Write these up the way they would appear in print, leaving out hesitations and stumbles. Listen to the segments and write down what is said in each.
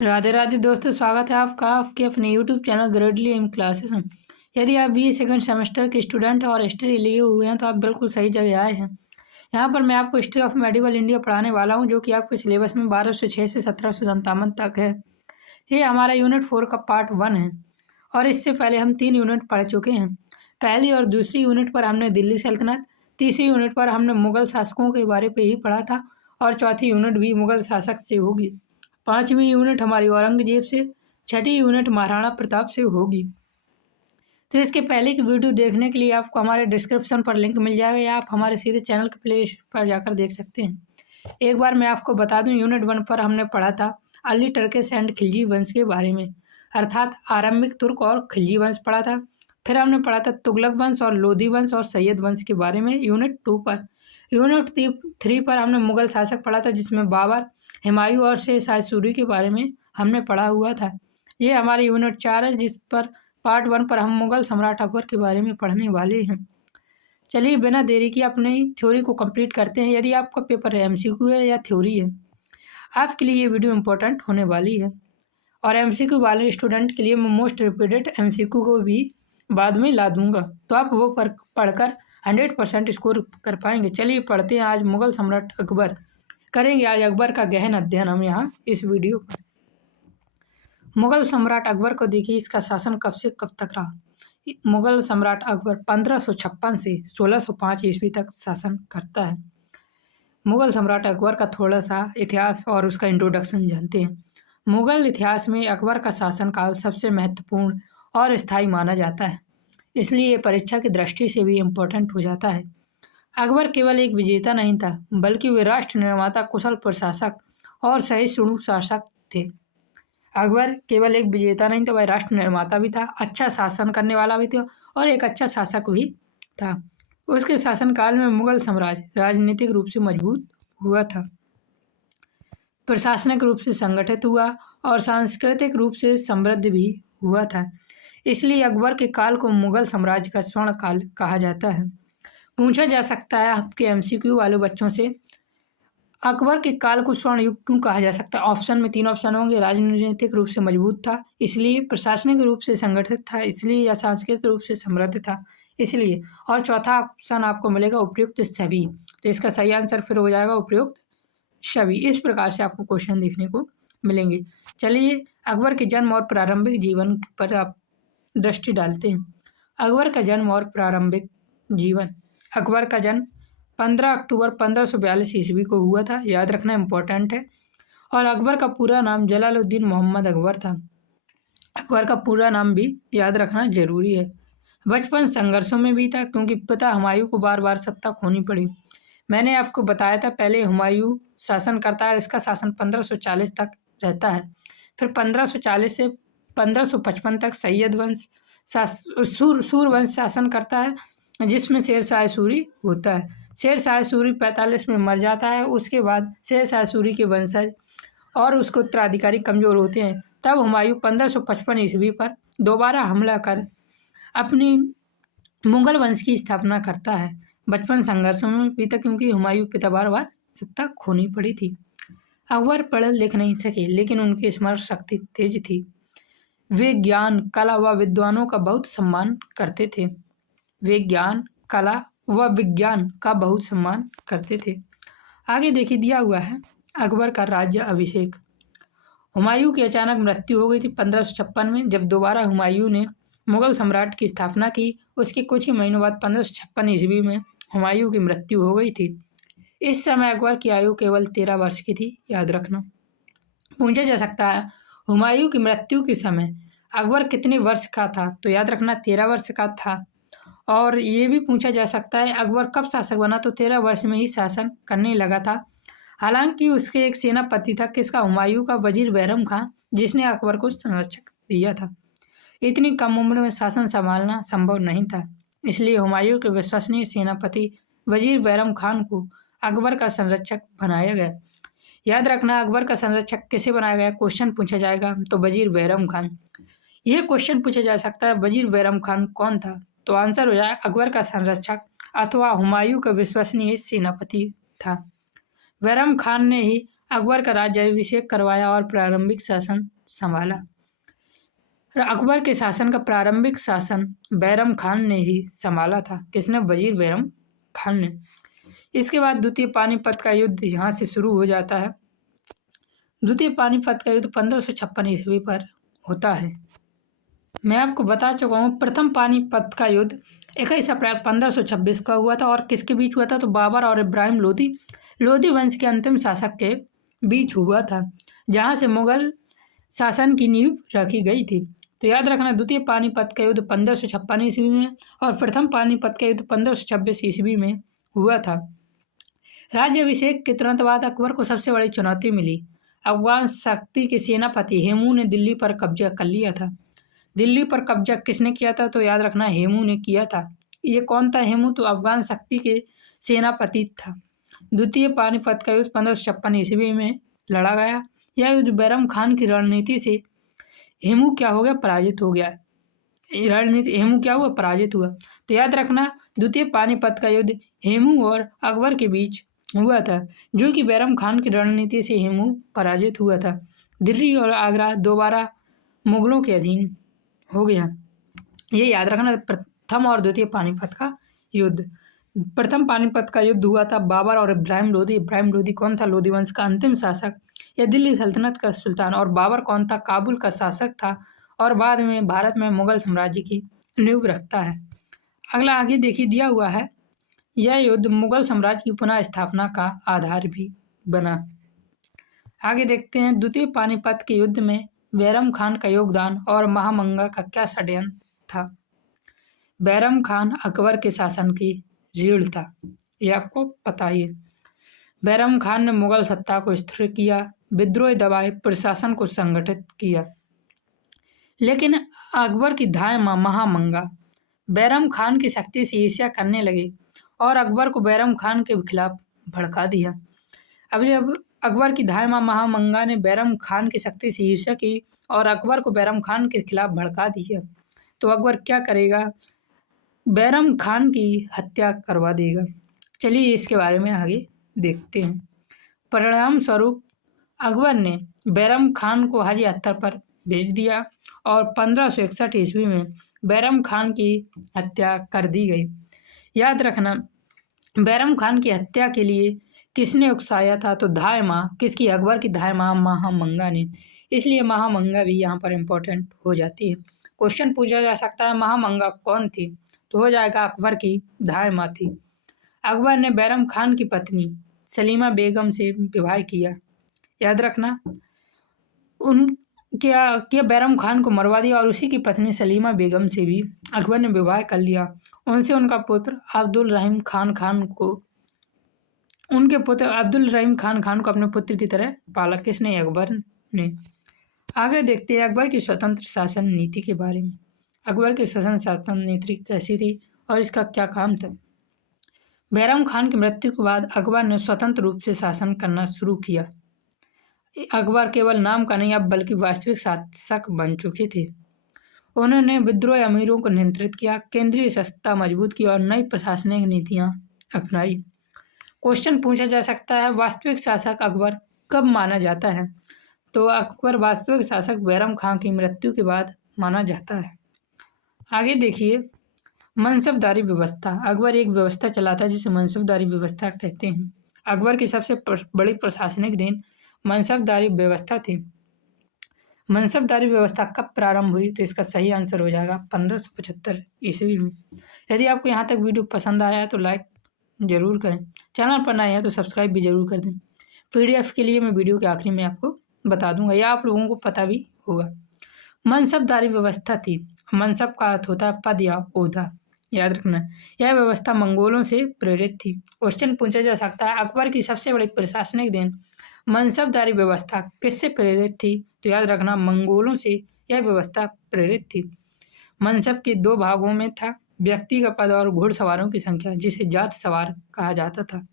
राधे राधे दोस्तों, स्वागत है आपका आपके अपने यूट्यूब चैनल ग्रेडली एम क्लासेस में। यदि आप बी सेकंड सेमेस्टर के स्टूडेंट हैं और हिस्ट्री लिए हुए हैं तो आप बिल्कुल सही जगह आए हैं। यहाँ पर मैं आपको हिस्ट्री ऑफ मेडिवल इंडिया पढ़ाने वाला हूँ, जो कि आपके सिलेबस में 1206 से 1757 तक है। ये हमारा यूनिट 4 का पार्ट 1 है और इससे पहले हम 3 यूनिट पढ़ चुके हैं। पहली और दूसरी यूनिट पर हमने दिल्ली सल्तनत, तीसरी यूनिट पर हमने मुगल शासकों के बारे में ही पढ़ा था और चौथी यूनिट भी मुगल शासक से होगी। पाँचवीं यूनिट हमारी औरंगजेब से, छठी यूनिट महाराणा प्रताप से होगी। तो इसके पहले की वीडियो देखने के लिए आपको हमारे डिस्क्रिप्शन पर लिंक मिल जाएगा या आप हमारे सीधे चैनल के प्ले पर जाकर देख सकते हैं। एक बार मैं आपको बता दूं, यूनिट 1 पर हमने पढ़ा था अर्ली टर्किश एंड खिलजी वंश के बारे में, अर्थात आरंभिक तुर्क और खिलजी वंश पढ़ा था। फिर हमने पढ़ा था तुगलक वंश और लोधी वंश और सैयद वंश के बारे में यूनिट 2 पर। यूनिट 3 पर हमने मुगल शासक पढ़ा था, जिसमें बाबर, हुमायूं और शेर शाह सूरी के बारे में हमने पढ़ा हुआ था। ये हमारी यूनिट 4 है, जिस पर पार्ट 1 पर हम मुगल सम्राट अकबर के बारे में पढ़ने वाले हैं। चलिए बिना देरी की अपनी थ्योरी को कंप्लीट करते हैं। यदि आपका पेपर एमसीक्यू है या थ्योरी है, आपके लिए ये वीडियो इंपॉर्टेंट होने वाली है। और एमसीक्यू वाले स्टूडेंट के लिए मैं मोस्ट रिपीटेड एमसीक्यू को भी बाद में ला दूंगा, तो आप वो पढ़कर 100% स्कोर कर पाएंगे। चलिए पढ़ते हैं आज मुगल सम्राट अकबर। करेंगे आज अकबर का गहन अध्ययन हम यहाँ इस वीडियो पर। मुगल सम्राट अकबर को देखिए, इसका शासन कब से कब तक रहा। मुगल सम्राट अकबर 1556 से 1605 ईस्वी तक शासन करता है। मुगल सम्राट अकबर का थोड़ा सा इतिहास और उसका इंट्रोडक्शन जानते हैं। मुगल इतिहास में अकबर का शासनकाल सबसे महत्वपूर्ण और स्थायी माना जाता है, इसलिए ये परीक्षा की दृष्टि से भी इम्पोर्टेंट हो जाता है। अकबर केवल एक विजेता नहीं था, बल्कि वे राष्ट्र निर्माता, कुशल प्रशासक और सहिष्णु शासक थे। अकबर केवल एक विजेता नहीं था, वह राष्ट्र निर्माता भी था, अच्छा शासन करने वाला भी था और एक अच्छा शासक भी था। उसके शासनकाल में मुगल साम्राज्य राजनीतिक रूप से मजबूत हुआ था, प्रशासनिक रूप से संगठित हुआ और सांस्कृतिक रूप से समृद्ध भी हुआ था। इसलिए अकबर के काल को मुगल साम्राज्य का स्वर्ण काल कहा जाता है। पूछा जा सकता है आपके एमसीक्यू वाले बच्चों से, अकबर के काल को स्वर्ण युग क्यों कहा जा सकता है। ऑप्शन में 3 ऑप्शन होंगे। राजनीतिक रूप से मजबूत था इसलिए, प्रशासनिक रूप से संगठित था इसलिए, या सांस्कृतिक रूप से समृद्ध था इसलिए, और चौथा ऑप्शन आपको मिलेगा उपयुक्त सभी। तो इसका सही आंसर फिर हो जाएगा उपयुक्त सभी। इस प्रकार से आपको क्वेश्चन देखने को मिलेंगे। चलिए अकबर के जन्म और प्रारंभिक जीवन पर आप दृष्टि डालते हैं। अकबर का जन्म और प्रारंभिक जीवन। अकबर का जन्म 15 अक्टूबर 1542 ईस्वी को हुआ था, याद रखना इम्पोर्टेंट है। और अकबर का पूरा नाम जलालुद्दीन मोहम्मद अकबर था। अकबर का पूरा नाम भी याद रखना जरूरी है। बचपन संघर्षों में भी था, क्योंकि पिता हुमायूं को बार बार सत्ता खोनी पड़ी। मैंने आपको बताया था पहले, हुमायूं शासन करता है, इसका शासन 1540 तक रहता है। फिर 1540 से 1555 तक सैयद वंश सूर वंश शासन करता है, जिसमें शेर शाह सूरी होता है। शेर शाह सूरी 45 में मर जाता है। उसके बाद शेर शाह सूरी के वंशज और उसके उत्तराधिकारी कमज़ोर होते हैं। तब हुमायूं 1555 ईस्वी पर दोबारा हमला कर अपनी मुगल वंश की स्थापना करता है। बचपन संघर्षों में बीता, क्योंकि हुमायूं पिता बार बार सत्ता खोनी पड़ी थी। अकबर पढ़ लिख नहीं सके, लेकिन उनकी स्मरण शक्ति तेज थी। वे ज्ञान, कला व विद्वानों का बहुत सम्मान करते थे। वे ज्ञान, कला व विज्ञान का बहुत सम्मान करते थे। आगे देखिए दिया हुआ है अकबर का राज्य अभिषेक। हुमायूं की अचानक मृत्यु हो गई थी 1556 में। जब दोबारा हुमायूं ने मुगल सम्राट की स्थापना की, उसके कुछ ही महीनों बाद 1556 ईस्वी में हुमायूं की मृत्यु हो गई थी। इस समय अकबर की आयु केवल 13 वर्ष की थी, याद रखना। पूछा जा सकता है हुमायूं की मृत्यु के समय अकबर कितने वर्ष का था, तो याद रखना 13 वर्ष का था। और ये भी पूछा जा सकता है अकबर कब शासक बना, तो 13 वर्ष में ही शासन करने लगा था। हालांकि उसके एक सेनापति था, किसका, हुमायूं का वजीर बैरम खान, जिसने अकबर को संरक्षक दिया था। इतनी कम उम्र में शासन संभालना संभव नहीं था, इसलिए हुमायूं के विश्वसनीय सेनापति वजीर बैरम खान को अकबर का संरक्षक बनाया गया। याद रखना अकबर का संरक्षक किसे बनाया गया, क्वेश्चन पूछा जाएगा तो वजीर बैरम खान। यह क्वेश्चन पूछा जा सकता है वजीर बैरम खान कौन था, तो आंसर हो जाए अकबर का संरक्षक अथवा हुमायूं का विश्वसनीय सेनापति था। बैरम खान ने ही अकबर का राज्याभिषेक करवाया और प्रारंभिक शासन संभाला। अकबर के शासन का प्रारंभिक शासन बैरम खान ने ही संभाला था। किसने? वजीर बैरम खान ने। इसके बाद द्वितीय पानीपत का युद्ध यहाँ से शुरू हो जाता है। द्वितीय पानीपत का युद्ध 1556 ईस्वी पर होता है। मैं आपको बता चुका हूँ प्रथम पानीपत का युद्ध 21 अप्रैल 1526 का हुआ था। और किसके बीच हुआ था? तो बाबर और इब्राहिम लोधी वंश के अंतिम शासक के बीच हुआ था, जहाँ से मुगल शासन की नींव रखी गई थी। तो याद रखना, द्वितीय पानीपत का युद्ध 1556 ईस्वी में और प्रथम पानीपत का युद्ध 1526 ईस्वी में हुआ था। राज्याभिषेक के तुरंत बाद अकबर को सबसे बड़ी चुनौती मिली। अफगान शक्ति के सेनापति हेमू ने दिल्ली पर कब्जा कर लिया था। दिल्ली पर कब्जा किसने किया था? तो याद रखना, हेमू ने किया था। ये कौन था हेमू? तो अफगान शक्ति के सेनापति था। द्वितीय पानीपत का युद्ध 1556 ईस्वी में लड़ा गया। यह युद्ध बैरम खान की रणनीति से हेमू क्या हो गया? पराजित हो गया। हेमू क्या हुआ? पराजित हुआ। तो याद रखना, द्वितीय पानीपत का युद्ध हेमू और अकबर के बीच हुआ था, जो कि बैरम खान की रणनीति से हेमू पराजित हुआ था। दिल्ली और आगरा दोबारा मुगलों के अधीन हो गया। ये याद रखना, प्रथम और द्वितीय पानीपत का युद्ध। प्रथम पानीपत का युद्ध हुआ था बाबर और इब्राहिम लोधी। इब्राहिम लोधी कौन था? लोधी वंश का अंतिम शासक या दिल्ली सल्तनत का सुल्तान। और बाबर कौन था? काबुल का शासक था और बाद में भारत में मुगल साम्राज्य की नींव रखता है। अगला आगे देखिए दिया हुआ है, यह युद्ध मुगल साम्राज्य की पुनः स्थापना का आधार भी बना। आगे देखते हैं, द्वितीय पानीपत के युद्ध में बैरम खान का योगदान और महामंगा का क्या षड्यंत्र था? बैरम खान अकबर के शासन की रीढ़ था, ये आपको पता ही है। बैरम खान ने मुगल सत्ता को स्थिर किया, विद्रोह दबाए, प्रशासन को संगठित किया। लेकिन अकबर की धाय महामंगा बैरम खान की शक्ति से ईर्ष्या करने लगे और अकबर को बैरम खान के खिलाफ भड़का दिया। अब जब अकबर की धाय महामंगा ने बैरम खान की शक्ति से ईर्ष्या की और अकबर को बैरम खान के खिलाफ भड़का दिया, तो अकबर क्या करेगा? बैरम खान की हत्या करवा देगा। चलिए इसके बारे में आगे देखते हैं। परिणाम स्वरूप अकबर ने बैरम खान को हाजी अख्तर पर भेज दिया और 1561 ईस्वी में बैरम खान की हत्या कर दी गई। याद रखना, बैरम खान की हत्या के लिए किसने उकसाया था? तो धाय माँ किसकी? अकबर की धाय माँ महामंगा ने। इसलिए महामंगा भी यहाँ पर इम्पोर्टेंट हो जाती है। क्वेश्चन पूछा जा सकता है महामंगा कौन थी? तो हो जाएगा अकबर की धाय माँ थी। अकबर ने बैरम खान की पत्नी सलीमा बेगम से विवाह किया। याद रखना, क्या बैरम खान को मरवा दिया और उसी की पत्नी सलीमा बेगम से भी अकबर ने विवाह कर लिया। उनसे उनका पुत्र अब्दुल रहीम खान को अपने पुत्र की तरह पाला। किसने? अकबर ने। आगे देखते हैं अकबर की स्वतंत्र शासन नीति के बारे में। अकबर की शासन नीति कैसी थी और इसका क्या काम था? बैरम खान की मृत्यु के बाद अकबर ने स्वतंत्र रूप से शासन करना शुरू किया। अकबर केवल नाम का नहीं अब बल्कि वास्तविक शासक बन चुके थे। उन्होंने विद्रोही अमीरों को नियंत्रित किया, केंद्रीय सत्ता मजबूत की और नई प्रशासनिक नीतियां अपनाई। क्वेश्चन पूछा जा सकता है वास्तविक शासक अकबर कब माना जाता है? तो अकबर वास्तविक शासक बैरम खान की मृत्यु के बाद माना जाता है। आगे देखिए, मनसबदारी व्यवस्था। अकबर एक व्यवस्था चलाता है जिसे मनसबदारी व्यवस्था कहते हैं। अकबर की सबसे बड़ी प्रशासनिक देन मनसबदारी व्यवस्था थी। मनसबदारी व्यवस्था कब प्रारंभ हुई? तो इसका सही आंसर हो जाएगा 1575 ईस्वी में। यदि आपको यहाँ तक वीडियो पसंद आया है तो लाइक जरूर करें, चैनल पर नए हैं तो सब्सक्राइब भी जरूर कर दें। PDF के लिए मैं वीडियो के आखिरी में आपको बता दूंगा या आप लोगों को पता भी होगा। मनसबदारी व्यवस्था थी। मनसब का अर्थ होता है पद या ओहदा। याद रखना, यह व्यवस्था मंगोलों से प्रेरित थी। क्वेश्चन पूछा जा सकता है अकबर की सबसे बड़ी प्रशासनिक देन मनसबदारी व्यवस्था किससे प्रेरित थी? तो याद रखना, मंगोलों से यह व्यवस्था प्रेरित थी। मनसब के 2 भागों में था, व्यक्ति का पद और घुड़सवारों की संख्या, जिसे जात सवार कहा जाता था।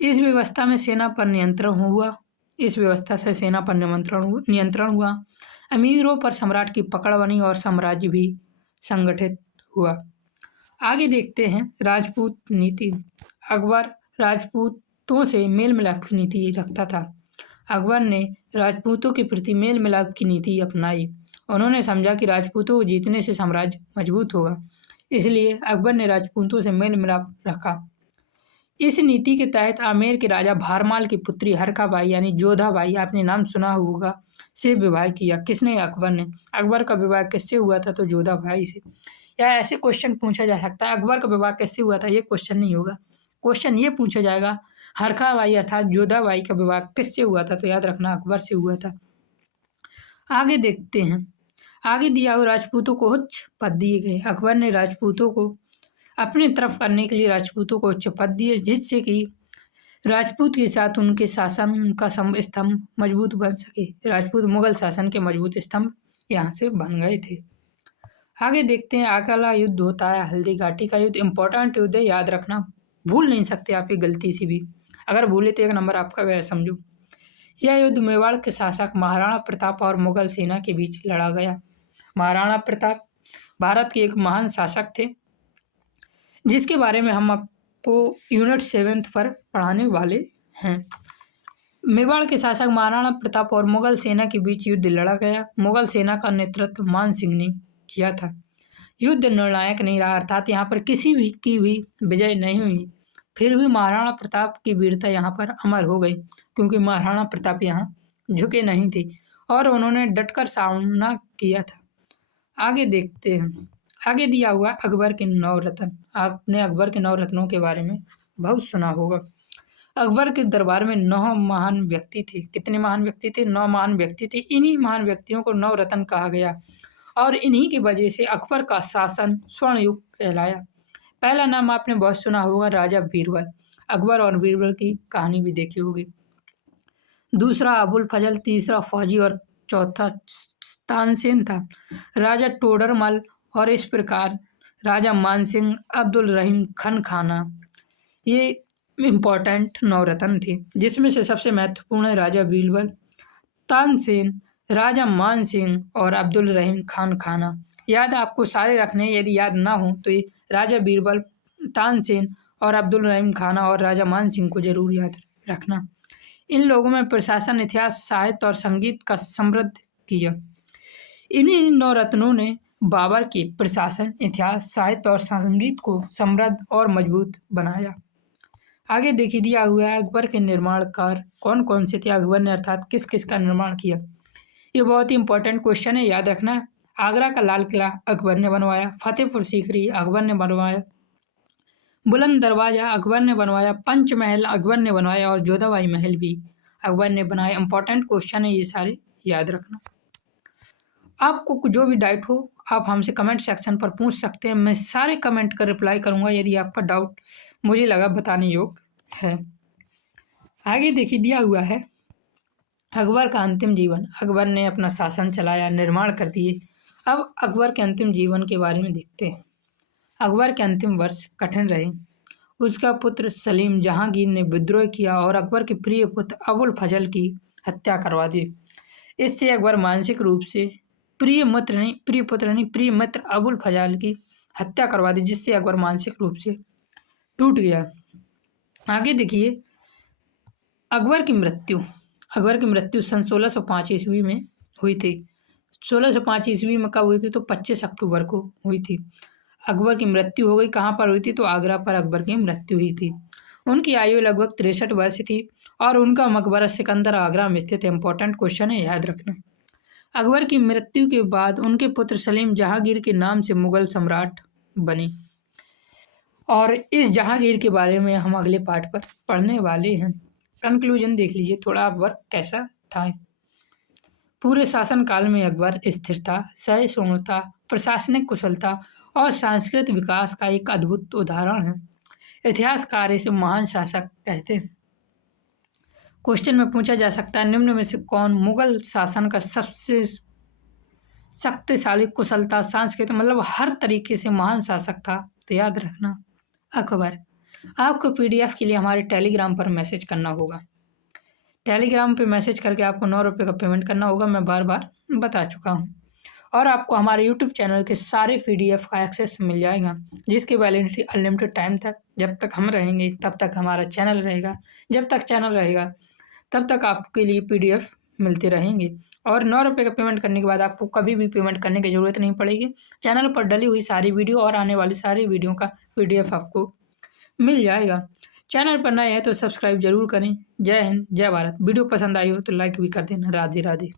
इस व्यवस्था में सेना पर नियंत्रण हुआ। इस व्यवस्था से सेना पर नियंत्रण हुआ। अमीरों पर सम्राट की पकड़ बनी और साम्राज्य भी संगठित हुआ। आगे देखते हैं राजपूत नीति। अकबर राजपूत राजपूतों से मेल मिलाप की नीति रखता था। अकबर ने राजपूतों के प्रति मेल मिलाप की नीति अपनाई। उन्होंने समझा कि राजपूतों को जीतने से साम्राज्य मजबूत होगा, इसलिए अकबर ने राजपूतों से मेल मिलाप रखा। इस नीति के तहत आमेर के राजा भारमाल की पुत्री हरकाबाई यानी जोधाबाई, आपने नाम सुना होगा, से विवाह किया। किसने? अकबर ने। अकबर का विवाह किससे हुआ था? तो जोधाबाई से। या ऐसे क्वेश्चन पूछा जा सकता है, अकबर का विवाह किससे हुआ था? ये क्वेश्चन नहीं होगा। क्वेश्चन ये पूछा जाएगा, हरकाबाई अर्थात जोधाबाई का विवाह किससे हुआ था? तो याद रखना अकबर से हुआ था। आगे देखते हैं। आगे दिया हुआ राजपूतों को उच्च पद दिए गए। अकबर ने राजपूतों को अपनी तरफ करने के लिए राजपूतों को उच्च पद दिए, जिससे कि राजपूत के साथ उनके शासन का स्तंभ मजबूत बन सके। राजपूत मुगल शासन के मजबूत स्तंभ यहाँ से बन गए थे। आगे देखते हैं। अगला युद्ध होता है हल्दी घाटी का युद्ध। इंपॉर्टेंट युद्ध है, याद रखना, भूल नहीं सकते आप ये गलती से भी। अगर भूले तो 1 नंबर आपका गया समझो। यह युद्ध मेवाड़ के शासक महाराणा प्रताप और मुगल सेना के बीच लड़ा गया। महाराणा प्रताप भारत के एक महान शासक थे, जिसके बारे में हम आपको यूनिट 7 पर पढ़ाने वाले हैं। मेवाड़ के शासक महाराणा प्रताप और मुगल सेना के बीच युद्ध लड़ा गया। मुगल सेना का नेतृत्व मान सिंह ने किया था। युद्ध निर्णायक नहीं रहा, अर्थात यहाँ पर किसी भी की भी विजय नहीं हुई। फिर भी महाराणा प्रताप की वीरता यहाँ पर अमर हो गई, क्योंकि महाराणा प्रताप यहाँ झुके नहीं थे और उन्होंने डटकर सामना किया था। आगे देखते हैं। आगे दिया हुआ अकबर के 9 रत्न। आपने अकबर के 9 रत्नों के बारे में बहुत सुना होगा। अकबर के दरबार में 9 महान व्यक्ति थे। कितने महान व्यक्ति थे? 9 महान व्यक्ति थे। इन्हीं महान व्यक्तियों को 9 रत्न कहा गया और इन्हीं की वजह से अकबर का शासन स्वर्ण युग कहलाया। पहला नाम आपने बहुत सुना होगा, राजा बीरबल। अकबर और बीरबल की कहानी भी देखी होगी। दूसरा अबुल फजल, तीसरा फौजी और चौथा तानसेन था। राजा टोडरमल और इस प्रकार राजा मानसिंह, अब्दुल रहीम खन खाना, ये इम्पोर्टेंट 9 रत्न थे, जिसमें से सबसे महत्वपूर्ण है राजा बीरबल, तानसेन, राजा मान सिंह और अब्दुल रहीम खान खाना। याद आपको सारे रखने, यदि याद ना हो तो ये राजा बीरबल, तानसेन और अब्दुल रहीम खाना और राजा मान सिंह को जरूर याद रखना। इन लोगों में प्रशासन, इतिहास, साहित्य और संगीत का समृद्ध किया। इन्हीं 9 रत्नों ने बाबर के प्रशासन, इतिहास, साहित्य और संगीत को समृद्ध और मजबूत बनाया। आगे देखिए दिया हुआ है अकबर के निर्माण कार्य कौन कौन से थे। अकबर ने अर्थात किस किस का निर्माण किया, ये बहुत ही इंपॉर्टेंट क्वेश्चन है, याद रखना। आगरा का लाल किला अकबर ने बनवाया, फतेहपुर सीकरी अकबर ने बनवाया, बुलंद दरवाजा अकबर ने बनवाया, पंचमहल अकबर ने बनवाया और जोधाबाई महल भी अकबर ने बनाया। इंपॉर्टेंट क्वेश्चन है ये सारे, याद रखना। आपको जो भी डाउट हो आप हमसे कमेंट सेक्शन पर पूछ सकते हैं, मैं सारे कमेंट का रिप्लाई करूंगा यदि आपका डाउट मुझे लगा बताने योग्य है। आगे देखिए दिया हुआ है अकबर का अंतिम जीवन। अकबर ने अपना शासन चलाया, निर्माण कर दिए। अब अकबर के अंतिम जीवन के बारे में देखते हैं। अकबर के अंतिम वर्ष कठिन रहे। उसका पुत्र सलीम जहांगीर ने विद्रोह किया और अकबर के प्रिय पुत्र अबुल फजल की हत्या करवा दी। इससे अकबर मानसिक रूप से प्रिय मित्र अबुल फजल की हत्या करवा दी, जिससे अकबर मानसिक रूप से टूट गया। आगे देखिए अकबर की मृत्यु। अकबर की मृत्यु सन 1605 ईस्वी में हुई थी। 1605 ईस्वी में कब हुई थी? तो 25 अक्टूबर को हुई थी। अकबर की मृत्यु हो गई, कहाँ पर हुई थी? तो आगरा पर अकबर की मृत्यु हुई थी। उनकी आयु लगभग 63 वर्ष थी और उनका मकबरा सिकंदर आगरा में स्थित है। इंपॉर्टेंट क्वेश्चन है, याद रखना। अकबर की मृत्यु के बाद उनके पुत्र सलीम जहांगीर के नाम से मुगल सम्राट बने और इस जहांगीर के बारे में हम अगले पार्ट पर पढ़ने वाले हैं। कंक्लूजन देख लीजिए थोड़ा अकबर कैसा था। पूरे शासनकाल में अकबर स्थिरता, सहिष्णुता, प्रशासनिक कुशलता और सांस्कृतिक विकास का एक अद्भुत उदाहरण है। इतिहासकार इसे महान शासक कहते हैं। क्वेश्चन में पूछा जा सकता है निम्न में से कौन मुगल शासन का सबसे शक्तिशाली, कुशलता, सांस्कृतिक मतलब हर तरीके से महान शासक था? तो याद रखना अकबर। आपको पीडीएफ के लिए हमारे टेलीग्राम पर मैसेज करना होगा। टेलीग्राम पे मैसेज करके आपको 9 रुपये का पेमेंट करना होगा, मैं बार बार बता चुका हूँ। और आपको हमारे यूट्यूब चैनल के सारे पीडीएफ का एक्सेस मिल जाएगा, जिसकी वैलिडिटी अनलिमिटेड टाइम तक, जब तक हम रहेंगे तब तक हमारा चैनल रहेगा, जब तक चैनल रहेगा तब तक आपके लिए पीडीएफ मिलते रहेंगे। और 9 रुपये का पेमेंट करने के बाद आपको कभी भी पेमेंट करने की ज़रूरत नहीं पड़ेगी। चैनल पर डली हुई सारी वीडियो और आने वाली सारी वीडियो का पीडीएफ आपको मिल जाएगा। चैनल पर नए हैं तो सब्सक्राइब ज़रूर करें। जय हिंद, जय भारत। वीडियो पसंद आई हो तो लाइक भी कर देना। राधे राधे।